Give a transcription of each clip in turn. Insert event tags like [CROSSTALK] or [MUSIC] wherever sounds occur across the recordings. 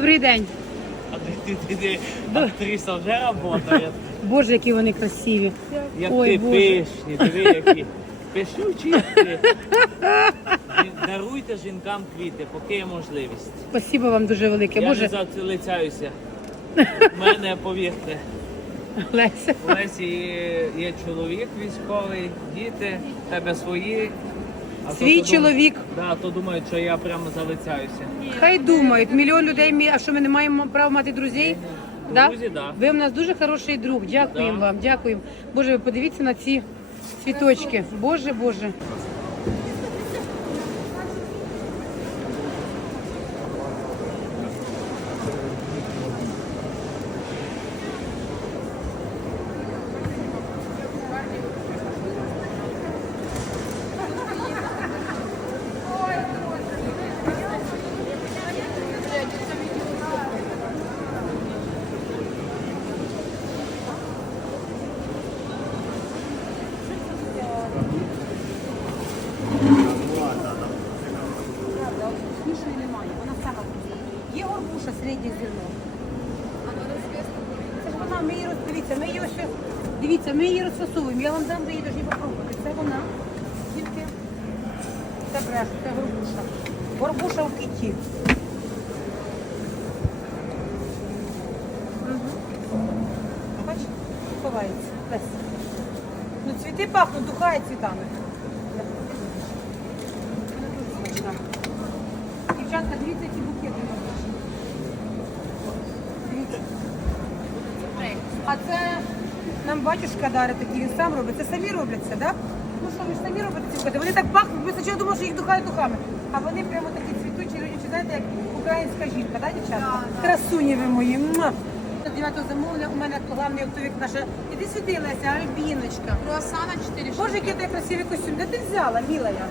Добрий день. А ти, ти, ти, ти актриса вже работає. Боже, які вони красиві. Як Ой, ти Боже. пишні, диви, які пишучі, Даруйте жінкам квіти, поки є можливість. Спасибо вам дуже велике. Я Боже, не залицяюся. [LAUGHS] У мене, повірте, Леся. у Лесі є, є чоловік військовий, діти, в тебе свої. А Свій то чоловік. Да, то думають, що я прямо залицяюся. Хай думають, мільйон людей, мі- а що ми не маємо права мати друзей? Да? Друзі, да. Ви в нас дуже хороший друг. Дякуємо Да. вам, дякуємо. Боже, ви подивіться на ці цвіточки. Боже, Боже. Зерно. Це ж вона, ми її роз... дивіться, ми її ось, дивіться, ми її розфасовуємо. Я вам дам, ви її дуже попробувати. Це вона, тільки це бреш, це горбуша. Горбуша в киті. Бач, ховається. Лесь. Ну, цвіти пахнуть, духає цвітами. Дівчатка, дивіться, які букети. А це нам батюшка дарить такий, він сам робить. Це самі роблять це, так? Ну що, ви ж самі робите ці букети? Вони так пахнуть, ми спочатку думали, що їх духають духами. А вони прямо такі цвітучі, родючі, знаєте, як українська жінка, так, дівчатка? Красуні ви мої. Муа. 9 замовлення у мене главний оптовик наша. Іди сюди, Леся, Альбіночка. Круассана 4 Боже, який ти красивий костюм. Де ти взяла, милая?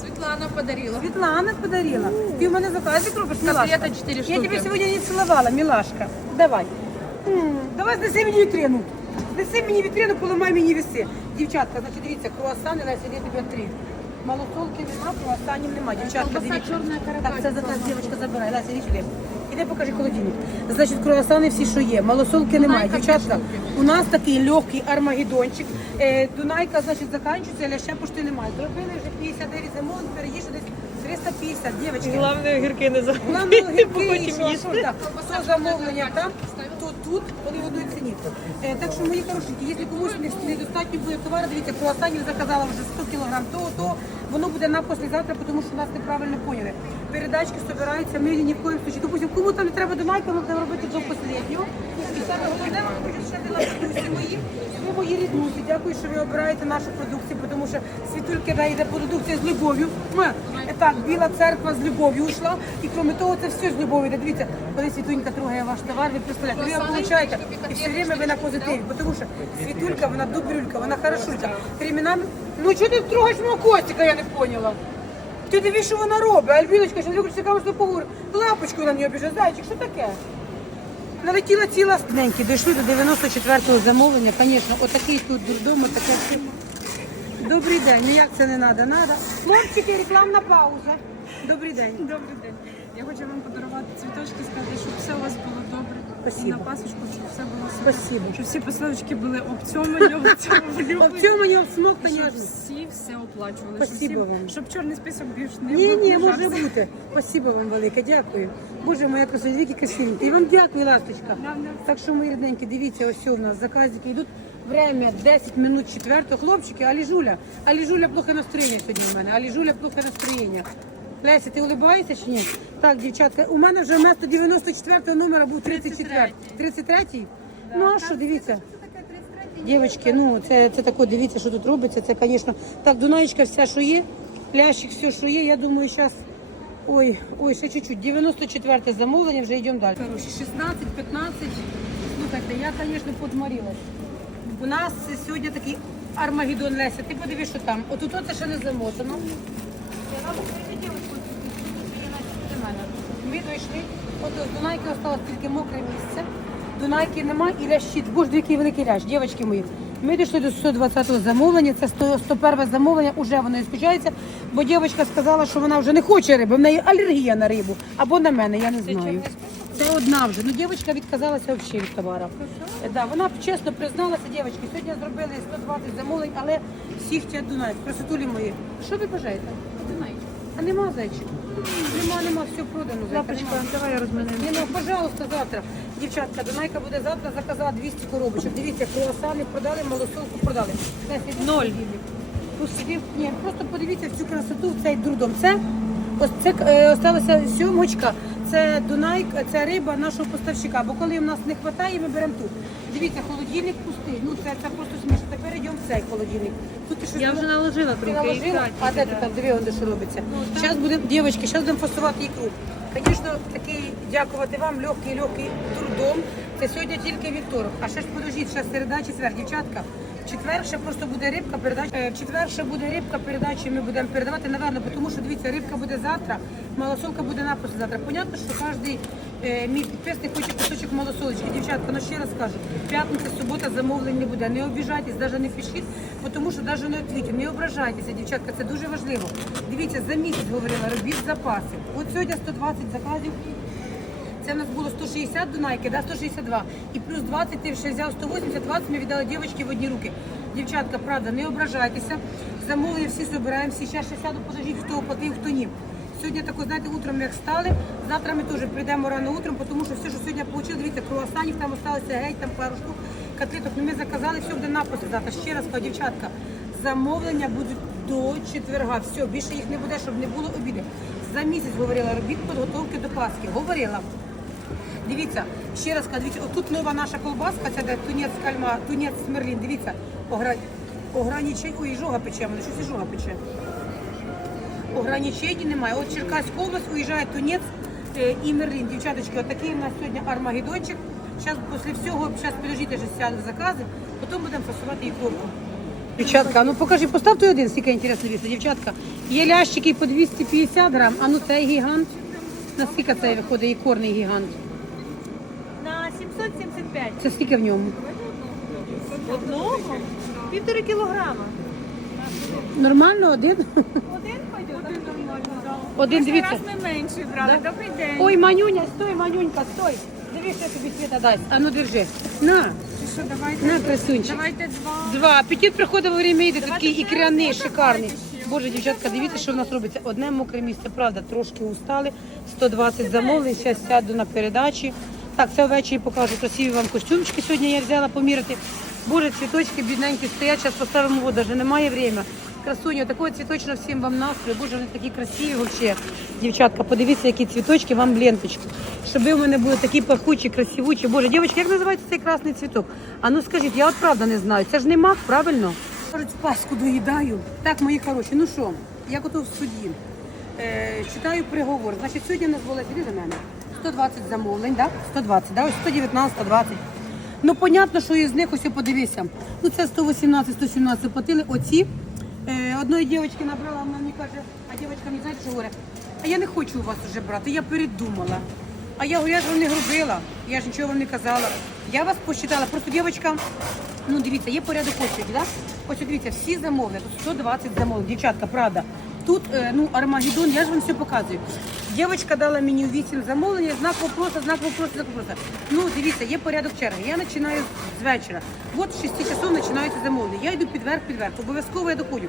Светлана подарила. Світлана подарила. Ти у мене заказик робиш, четыре Я штуки. тебе сьогодні не цілувала, милашка. Давай. Давай знеси мені вітрину. Неси мені вітрину, поламай мені віси. Дівчатка, значить, дивіться, круасани, Леся, іди тобі три. Малосолки нема, круасанів нема. Дівчатка, дивіться. чорна Так, це заказ дівчинка забирай. Леся, іди сюди. Іди покажи холодильник. Значить, круасани всі, що є. Малосолки немає. Дунайка Дівчатка, у нас такий легкий армагеддончик. Е, Дунайка, значить, закінчується, але ще пошти немає. Зробили вже 59 замовлень, переїжджу десь 350, дівчатки. Головне огірки не забудь. Главное, огірки, що, що так. Хто замовлення там, тут вони в одній ціні. Е, так що, мої хорошенькі, якщо комусь не недостатньо буде товару, дивіться, круасанів заказала вже 100 кг, то, то воно буде на послезавтра, тому що нас неправильно поняли. Передачки збираються милі ні в коїм случаї. Допустим, кому там не треба до майка, ми будемо робити до останнього. І саме головне, вам хочу ще дала мої. Ви мої ріднусі, дякую, що ви обираєте нашу продукцію, тому що світульки да, йде продукція з любов'ю. Е, так, біла церква з любов'ю йшла, і крім того, це все з любов'ю. Дивіться, коли світунька трогає ваш товар, ви представляєте, ви його і все время ви на позитиві, тому що світулька, вона добрюлька, вона хорошулька. Временами, ну чого ти трогаєш мого котика, я не поняла. Ти дивись, що вона робить, Альбіночка, що виключно кажу, що поговорю. Лапочку на нього біжить, зайчик, що таке? Налетіла ціла стненьки, дійшли до 94-го замовлення. Звісно, отакий тут дурдом, отаке. Добрий день. Ну як це не треба? Надо. Хлопчики, рекламна пауза. Добрий день. Добрий день. Я хочу вам подарувати цвіточки, сказати, щоб все у вас було добре. Спасибо. І на пасочку, щоб все було супер. Спасибо. Щоб всі посилочки були обцьомані, обцьомані. Цьому мені Щоб всі все оплачували. Спасибо щоб, всі, вам. щоб чорний список більш не Ні, ні, може бути. Спасибо вам велике, дякую. Боже, моя красиві красивенька. І вам дякую, ласточка. Так що, мої рідненькі, дивіться, ось у нас заказики йдуть. Время 10 минут четвертого. Хлопчики, Аліжуля. Аліжуля плохе настроєння сьогодні у мене. Аліжуля плохе настроєння. Леся, ти улибаєшся чи ні? Так, дівчатка, у мене вже вместо 94 номера був 34. 33-й? Ну, а що, дивіться. Дівчатки, ну це, це таке, дивіться, що тут робиться. Це, звісно, так, Дунаєчка вся, що є, плящик, все, що є. Я думаю, зараз. Ой, ой, ще чуть-чуть. 94 замовлення, вже йдемо далі. Хороші, 16, 15. Слухайте, я, звісно, подморилась. У нас сьогодні такий Армагеддон Леся. Ти подивись, що там. Отут це ще не замотано. Ми дійшли, от з Дунайки осталось тільки мокре місце. Дунайки нема і лящить. Боже, який великий лящ, дівчатки мої. Ми дійшли до 120-го замовлення, це 100 101 замовлення, вже воно ісключається, бо дівчинка сказала, що вона вже не хоче риби, в неї алергія на рибу. Або на мене, я не знаю. Це одна вже. Ну, дівчинка відказалася взагалі від товару. Е, Да, вона чесно призналася, дівчатки, сьогодні зробили 120 замовлень, але всі хочуть Дунай. Красотулі мої. Що ви бажаєте? А нема зайчик? Нема, нема, все продано. зайка, Лапочка, нема. давай я розминемо. Ні, ну, пожалуйста, завтра. Дівчатка, Дунайка буде завтра, заказала 200 коробочок. Дивіться, круасани продали, малосолку продали. Леся, Ноль. сюди. Ні, просто подивіться в цю красоту, в цей дурдом. Це, ось це е, осталася сьомочка, це Дунайк, це риба нашого поставщика. Бо коли в нас не вистачає, ми беремо тут. Дивіться, холодильник пустий. Ну це, це просто смішно. Тепер йдемо в цей холодильник. Тут щось Я вже було- наложила ти трохи. наложила? А де ти там? Диви, де що робиться. Зараз будемо, дівчатки, зараз будемо фасувати ікру. Звісно, такий дякувати вам, легкий, легкий трудом. Це сьогодні тільки вівторок. А ще ж подождіть, ще середа, четвер, дівчатка. Четвер ще просто буде рибка, передача. е, В четвер ще буде рибка, передачі ми будемо передавати, напевно, тому що дивіться, рибка буде завтра, малосолка буде на завтра. Понятно, що кожен е, мій підписник хоче кусочок малосолочки. Дівчатка, ну ще раз кажу, п'ятниця, субота замовлень не буде. Не обіжайтесь, навіть не пишіть, тому що навіть не відвітів. Не ображайтеся, дівчатка, це дуже важливо. Дивіться, за місяць говорила, робіть запаси. От сьогодні 120 заказів. Це в нас було 160 Дунайки, да, 162. І плюс 20 ти ще взяв 180, 20 ми віддали дівчатки в одні руки. Дівчатка, правда, не ображайтеся. Замовлення всі збираємо, всі ще сяду, подождіть, хто оплатив, хто ні. Сьогодні тако, знаєте, утром як стали, завтра ми теж прийдемо рано утром, тому що все, що сьогодні отримали, дивіться, круасанів там осталося геть, там пару штук, котлеток. Ну, ми заказали, все буде написи завтра. Ще раз кажу, дівчатка, замовлення будуть до четверга. Все, більше їх не буде, щоб не було обіди. За місяць говорила, робіть підготовки до Пасхи. Говорила. Дивіться, ще раз кажу, дивіться, отут нова наша колбаска, це де тунець кальма, тунець смерлін. Дивіться, огра... ограничень, ой, і жога пече, мене щось і жога пече. Ограничень немає. От Черкаська область уїжджає тунець е, і мерлін. Дівчаточки, отакий у нас сьогодні армагеддончик. Зараз після всього, зараз підождіть, я вже сяду закази, потім будемо фасувати їх ковку. Дівчатка, ну покажи, постав той один, скільки інтересно вісить. Дівчатка, є лящики по 250 грам, а ну цей гігант. Наскільки цей виходить ікорний гігант? На 775. Це скільки в ньому? Одного? Півтори кілограма. Нормально один? Один пойде? Один нормально. Один, дивіться. раз ми менший брали. Да? Добрий день. Ой, Манюня, стой, Манюнька, стой. Дивись, що тобі світа дасть. А ну держи. На, Чи що, давайте? на, красунчик. Давайте два. Два. Апетит приходить во время такий ікряний, шикарний. Боже, дівчатка, дивіться, що в нас робиться. Одне мокре місце, правда, трошки устали. 120 замовлень, зараз сяду на передачі. Так, це ввечері покажу красиві вам костюмчики. Сьогодні я взяла поміряти. Боже, цвіточки бідненькі стоять, зараз поставимо воду, вже немає времени. Красуня, такого цвіточного всім вам настрою. Боже, вони такі красиві взагалі. Дівчатка, подивіться, які цвіточки вам ленточку. Щоб ви мене були такі пахучі, красивучі. Боже, дівчатки, як називається цей красний цвіток? А ну скажіть, я от правда не знаю. Це ж не мак, правильно? Кажуть, паску доїдаю. Так, мої хороші, ну що, як ото в суді. Е, читаю приговор. Значить, сьогодні в нас було, іди за мене, 120 замовлень, да? 120, да? Ось 119, 120. Ну, понятно, що із них ось подивися. Ну, це 118, 117 платили. Оці. Е, одної дівчинки набрала, вона мені каже, а дівчинка мені знаєте, що говорить? А я не хочу у вас вже брати, я передумала. А я говорю, я ж вам не грубила, я ж нічого вам не казала. Я вас посчитала, просто дівчинка, ну дивіться, є порядок очереди, да? Ось дивіться, всі замовлення, тут 120 замовлень, дівчатка, правда. Тут, е, ну, Армагеддон, я ж вам все показую. Дівчинка дала мені 8 замовлень, знак вопроса, знак вопроса, знак вопроса. Ну, дивіться, є порядок черги. Я починаю з вечора. От з 6 часов починаються замовлення. Я йду підверх, підверх. Обов'язково я доходжу.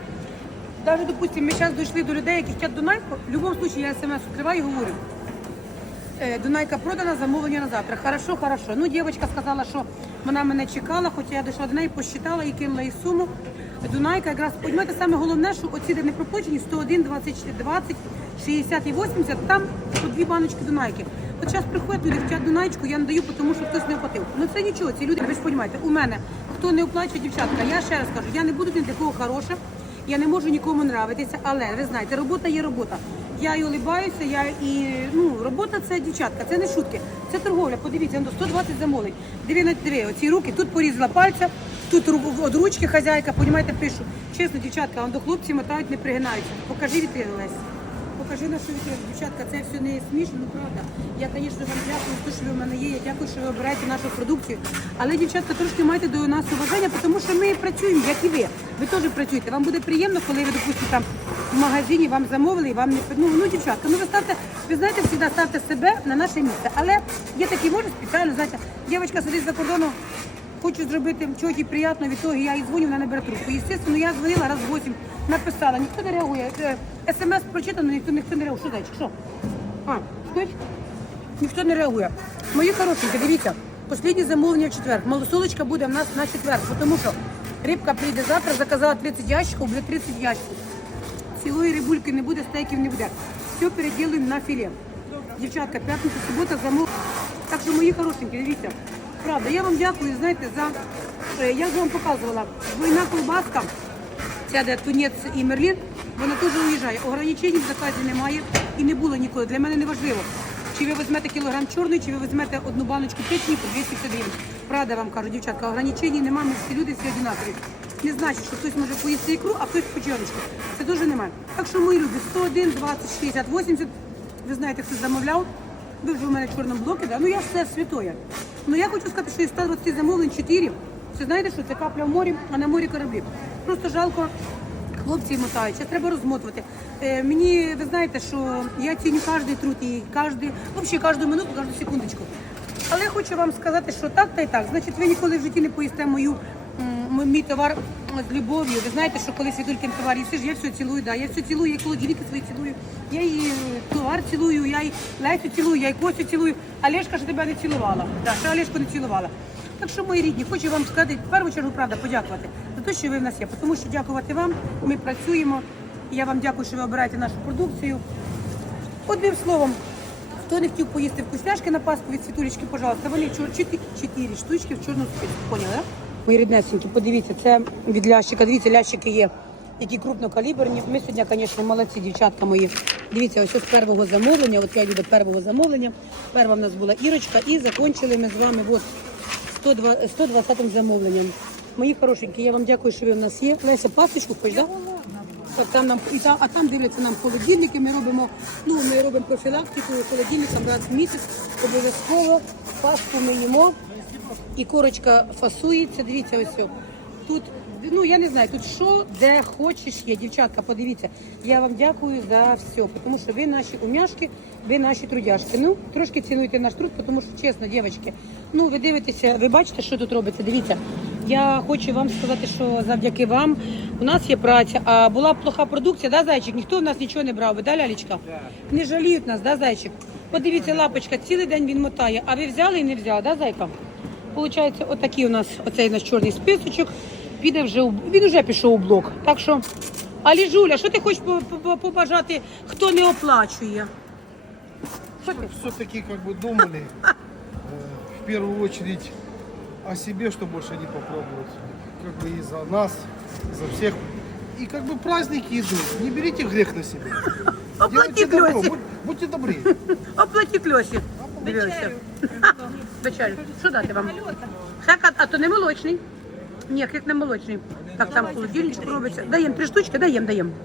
Навіть, допустимо, ми зараз дійшли до людей, які хочуть Дунайку, в будь-якому випадку я смс відкриваю і говорю. Е, Дунайка продана, замовлення на завтра. Хорошо, хорошо. Ну, дівчинка сказала, що вона мене чекала, хоча я дійшла до неї, посчитала і кинула їй суму. Дунайка якраз, розумієте, саме головне, що оці де не проплачені 101, 20, 20, 60 і 80, там по дві баночки Дунайки. От зараз приходять люди, хочуть Дунайчику, я не даю, тому що хтось не оплатив. Ну це нічого, ці люди, ви ж розумієте, у мене, хто не оплачує, дівчатка, я ще раз кажу, я не буду для кого хороша, я не можу нікому нравитися, але ви знаєте, робота є робота. Я і улибаюся, я і ну робота це дівчатка, це не шутки, це торговля. Подивіться, ну 120 замовлень. Диви оці руки, тут порізала пальця, тут од ручки хазяйка, понімаєте, пишу. Чесно, дівчатка, до хлопці мотають, не пригинаються. Покажи вітрину, Лесь. Покажи нашу вітрину. Дівчатка, це все не смішно, ну правда. Я, звісно, вам дякую, що ви в мене є. Я дякую, що ви обираєте нашу продукцію. Але, дівчатка, трошки майте до нас уваження, тому що ми працюємо, як і ви. Ви теж працюєте. Вам буде приємно, коли ви, допустимо, там в магазині вам замовили і вам не ну, ну дівчатка, ну ви ставте, ви знаєте, завжди ставте себе на наше місце. Але є такі, може, спеціально, знаєте, дівчинка сидить за кордоном, Хочу зробити чогось приємно, від того я їй дзвоню, вона не бере трубку. Естественно, я дзвонила раз восім, написала, ніхто не реагує. Е, СМС прочитано, ніхто, ніхто не реагує. Що зайчик, що? А, стоїть? Ніхто не реагує. Мої хорошенькі, дивіться, останнє замовлення в четвер. Малосолочка буде в нас на четвер, тому що рибка прийде завтра, заказала 30 ящиків, буде 30 ящиків. Цілої рибульки не буде, стейків не буде. Все переділуємо на філе. Дівчатка, п'ятниця, субота, замов. Так що мої хорошенькі, дивіться. Правда, я вам дякую, знаєте, за е, я ж вам показувала. Двойна колбаска, ця де тунець і мерлін, вона теж уїжджає. Ограничень в заказі немає і не було ніколи. Для мене не важливо. Чи ви візьмете кілограм чорної, чи ви візьмете одну баночку печені по 250 гривень. Правда вам кажу, дівчатка, ограничень немає, ми всі люди всі одинакові. Не значить, що хтось може поїсти ікру, а хтось печеночку. Це дуже немає. Так що, мої люди, 101, 20, 60, 80. Ви знаєте, хто замовляв. Ви вже у мене в чорному блокі, да? ну я все святоє. Ну я хочу сказати, що із 120 замовлень 4. Це знаєте, що це капля в морі, а на морі кораблі. Просто жалко, хлопці мотають, зараз треба розмотувати. Е, мені, ви знаєте, що я ціню кожний труд і кожний, взагалі кожну минуту, кожну секундочку. Але хочу вам сказати, що так та й так. Значить, ви ніколи в житті не поїсте мою мій товар з любов'ю. Ви знаєте, що коли світулькин товар, і все ж я все цілую, да, я все цілую, я холодильники свої цілую, я її е, товар цілую, я її Лесю цілую, я її Костю цілую. Олешка ж тебе не цілувала. Да, ще Олешку не цілувала. Так що, мої рідні, хочу вам сказати, в першу чергу, правда, подякувати за те, що ви в нас є. Тому що дякувати вам, ми працюємо. Я вам дякую, що ви обираєте нашу продукцію. Одним словом, хто не хотів поїсти вкусняшки на Пасху від світулечки, пожалуйста, вони чор- чотири, чотири штучки в чорному списку. Поняли, да? Мої ріднесенькі, подивіться, це від лящика. Дивіться, лящики є, які крупнокаліберні. Ми сьогодні, звісно, молодці, дівчатка мої. Дивіться, ось з першого замовлення. От я йду до першого замовлення. Перша в нас була Ірочка, і закончили ми з вами от 120 120 замовленням. Мої хорошенькі, я вам дякую, що ви в нас є. Леся, пасочку хоч? Так, там нам і там, а там дивляться нам холодильники. Ми робимо, ну ми робимо профілактику холодильникам раз в місяць. Обов'язково пасту ми їмо. І корочка фасується. Дивіться, ось. Тут, ну я не знаю, тут що, де хочеш є. Дівчатка, подивіться. Я вам дякую за все, тому що ви наші умяшки, ви наші трудяшки. Ну, трошки цінуйте наш труд, тому що чесно, дівчатки, ну ви дивитеся, ви бачите, що тут робиться. Дивіться. Я хочу вам сказати, що завдяки вам у нас є праця. А була б плоха продукція, да, зайчик? Ніхто в нас нічого не брав би, да, лялечка? Не жаліють нас, да, зайчик? Подивіться, лапочка, цілий день він мотає, а ви взяли і не взяли, да, зайка? Получається, отакий у нас оцей наш чорний списочок. Піде вже у він вже пішов у блок. Так що, Алі Жуля, що ти хочеш по- по- побажати, хто не оплачує? Що ти? все-таки как бы думали э, в первую очередь о себе, что больше не попробовать. Как бы и за нас, и за всех. И как бы праздники идут. Не берите грех на себя. Делайте Оплатіть добро, Льосі. будь- будьте добры. Оплатіть Льосі. Дивилася. [LAUGHS] Вечерю. Що дати вам? Хекат, а то не молочний. Ні, як не молочний. Так, там холодильничок робиться. Даємо три штучки, даємо, даємо.